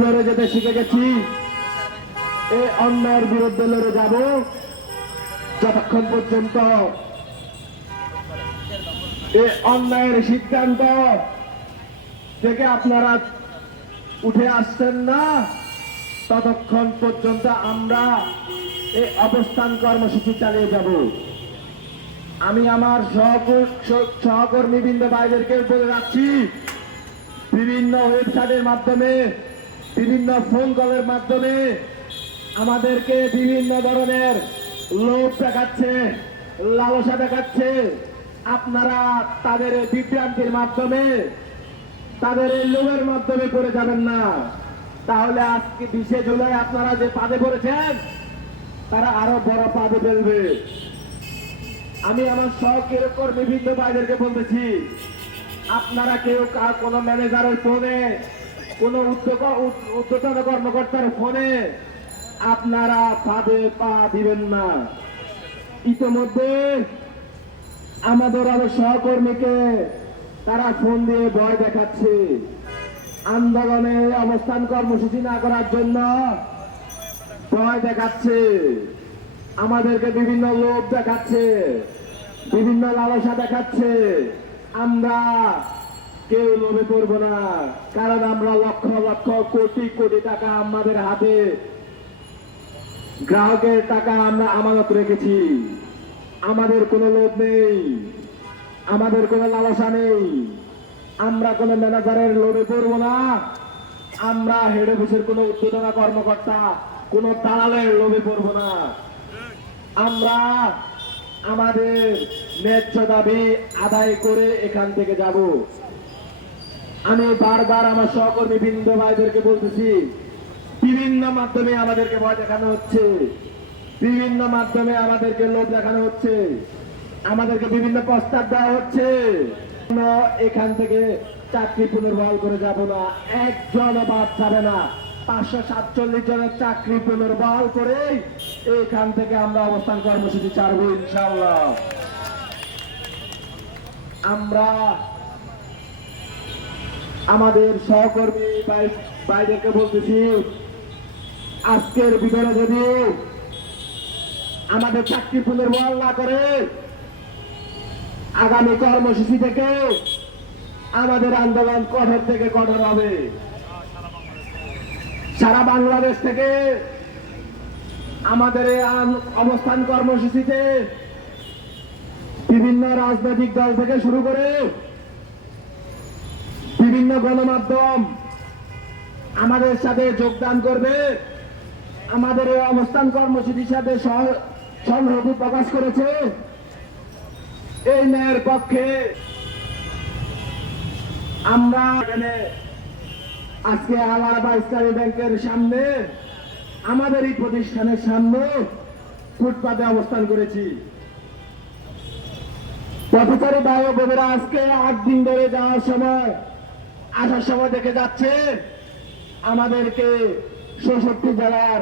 লড়ে যেতে শিখে গেছি। এই অন্যায়ের বিরুদ্ধে লড়ে যাব যতক্ষণ পর্যন্ত এই অন্যায়ের সিদ্ধান্ত থেকে আপনারা উঠে আসছেন না, ততক্ষণ পর্যন্ত আমরা এই অবস্থান কর্মসূচি চালিয়ে যাব। আমি আমার সহকর্মীবৃন্দ ভাইদেরকে বলে রাখছি, বিভিন্ন ওয়েবসাইটের মাধ্যমে, বিভিন্ন ফোন কলের মাধ্যমে আমাদেরকে বিভিন্ন ধরনের লোভ দেখাচ্ছে, লালসা দেখাচ্ছে। আপনারা তাদের বিভ্রান্তির মাধ্যমে, তাদের এই লোভের মাধ্যমে পড়ে যাবেন না। তাহলে আজকে 20 জুলাই আপনারা যে পাদে পড়েছেন, তারা আরো বড় পাদে ফেলবে। আমি আমার সহকর্মীবৃন্দ ভাইদেরকে বলতেছি, আপনারা কেউ কোন ম্যানেজারের ফোনে, কোন উদ্যোতন কর্মকর্তার ফোনে আপনারা পাদে পা দিবেন না। ইতিমধ্যে আমাদের আরো সহকর্মীকে তারা ফোন দিয়ে ভয় দেখাচ্ছে, আন্দোলনে অবস্থান কর্মসূচি না করার জন্য ভয় দেখাচ্ছে, আমাদেরকে বিভিন্ন লোভ দেখাচ্ছে, বিভিন্ন লালসা দেখাচ্ছে। আমরা কেউ লোভে পড়বো না, কারণ আমরা লক্ষ লক্ষ কোটি কোটি টাকা আমাদের হাতে, গ্রাহকের টাকা আমরা আমানত রেখেছি। আমাদের কোনো লোভ নেই, আমাদের কোনো লালসা নেই। আমরা কোনো ম্যানেজারের লোভে পড়বো না, আমরা হেড অফিসের কোনো উদ্যোতনা কর্মকর্তা, কোনো দালালের লোভে পড়বো না। আমরা আমাদের ন্যায্য দাবি আদায় করে এখান থেকে যাব। আমি বারবার আমার সহকর্মী বৃন্দ ভাইদেরকে বলতেছি, বিভিন্ন মাধ্যমে আমাদেরকে ভয় দেখানো হচ্ছে, বিভিন্ন মাধ্যমে আমাদেরকে লোভ দেখানো হচ্ছে, আমাদেরকে বিভিন্ন প্রস্তাব দেওয়া হচ্ছে। এখান থেকে চাকরি পুনর্বহাল করে যাব না, একজন বাদ যাবে না। 547 জনের চাকরি পুনর্বহাল করে এখান থেকে আমরা অবস্থান কর্মসূচি ছাড়বো ইনশাআল্লাহ। আমরা আমাদের সহকর্মী ভাইদেরকে বলতেছি, আজকের ভিতরে যদি আমাদের চাকরি পুনর্বহাল না করে, আগামী কর্মসূচি থেকে আমাদের আন্দোলন কঠোর থেকে কঠোর হবে। সারা বাংলাদেশ থেকে আমাদের এই অবস্থান কর্মসূচিতে বিভিন্ন রাজনৈতিক দল থেকে শুরু করে বিভিন্ন গণমাধ্যম আমাদের সাথে যোগদান করবে। আমাদের এই অবস্থান কর্মসূচির সাথে সংহতি প্রকাশ করেছে। এই ন্যায়ের পক্ষে আমরা এখানে আজকে আলাহাবাদ ইসলামী ব্যাংকের সামনে, আমাদের এই প্রতিষ্ঠানের সামনে ফুটপাতে অবস্থান করেছি। পথচারী ভাই ও বোনেরা আজকে 8 দিন ধরে যাওয়ার সময়, আসার সময় দেখে যাচ্ছে আমাদেরকে 66 জেলার